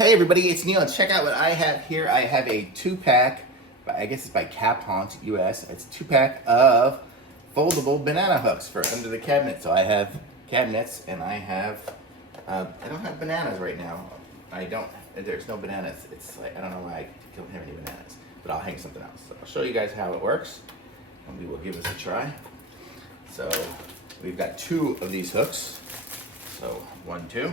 Hey everybody, it's Neil. Check out what I have here. I have a 2-pack, I guess it's by CAPHONT US. It's a 2-pack of foldable banana hooks for under the cabinet. So I have cabinets and I don't have bananas right now. There's no bananas. It's like, I don't know why I don't have any bananas, but I'll hang something else. So I'll show you guys how it works and we will give this a try. So we've got 2 of these hooks. So 1, 2.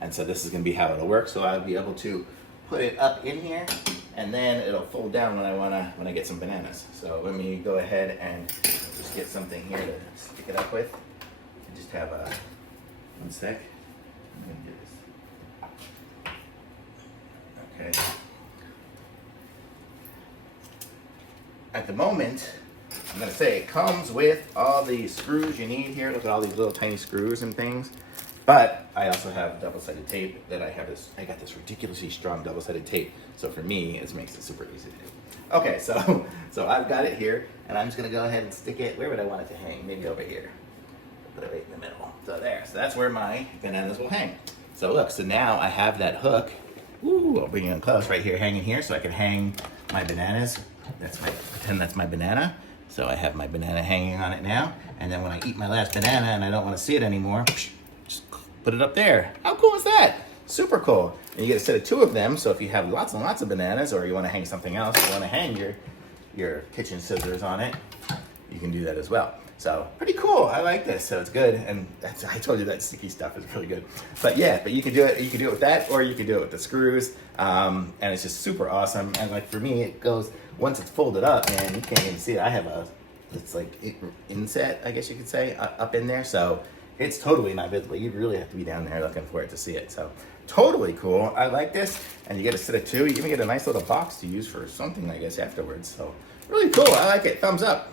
And so this is going to be how it'll work. So I'll be able to put it up in here, and then it'll fold down when I get some bananas. So let me go ahead and just get something here to stick it up with. I just have a 1 sec. I'm going to do this. Okay. At the moment, I'm going to say it comes with all the screws you need here. Look at all these little tiny screws and things. But I also have double-sided tape that I got this ridiculously strong double-sided tape. So for me, it makes it super easy to do. Okay, so I've got it here, and I'm just gonna go ahead and stick it, where would I want it to hang? Maybe over here. Put it right in the middle. So there, so that's where my bananas will hang. So look, so now I have that hook. Ooh, I'll bring it in close right here, hanging here, so I can hang my bananas. Pretend that's my banana. So I have my banana hanging on it now, and then when I eat my last banana and I don't wanna see it anymore, just put it up there. How cool is that? Super cool. And you get a set of 2 of them, so if you have lots and lots of bananas, or you want to hang something else, you want to hang your kitchen scissors on it, you can do that as well. So pretty cool. I like this. So it's good. And I told you that sticky stuff is really good. But yeah, but you can do it. You can do it with that, or you can do it with the screws. And it's just super awesome. And like for me, it goes once it's folded up, man. You can't even see it. I have it's like inset, I guess you could say, up in there. So it's totally not visible. You really have to be down there looking for it to see it. So totally cool. I like this. And you get a set of 2. You even get a nice little box to use for something, I guess, afterwards. So really cool. I like it. Thumbs up.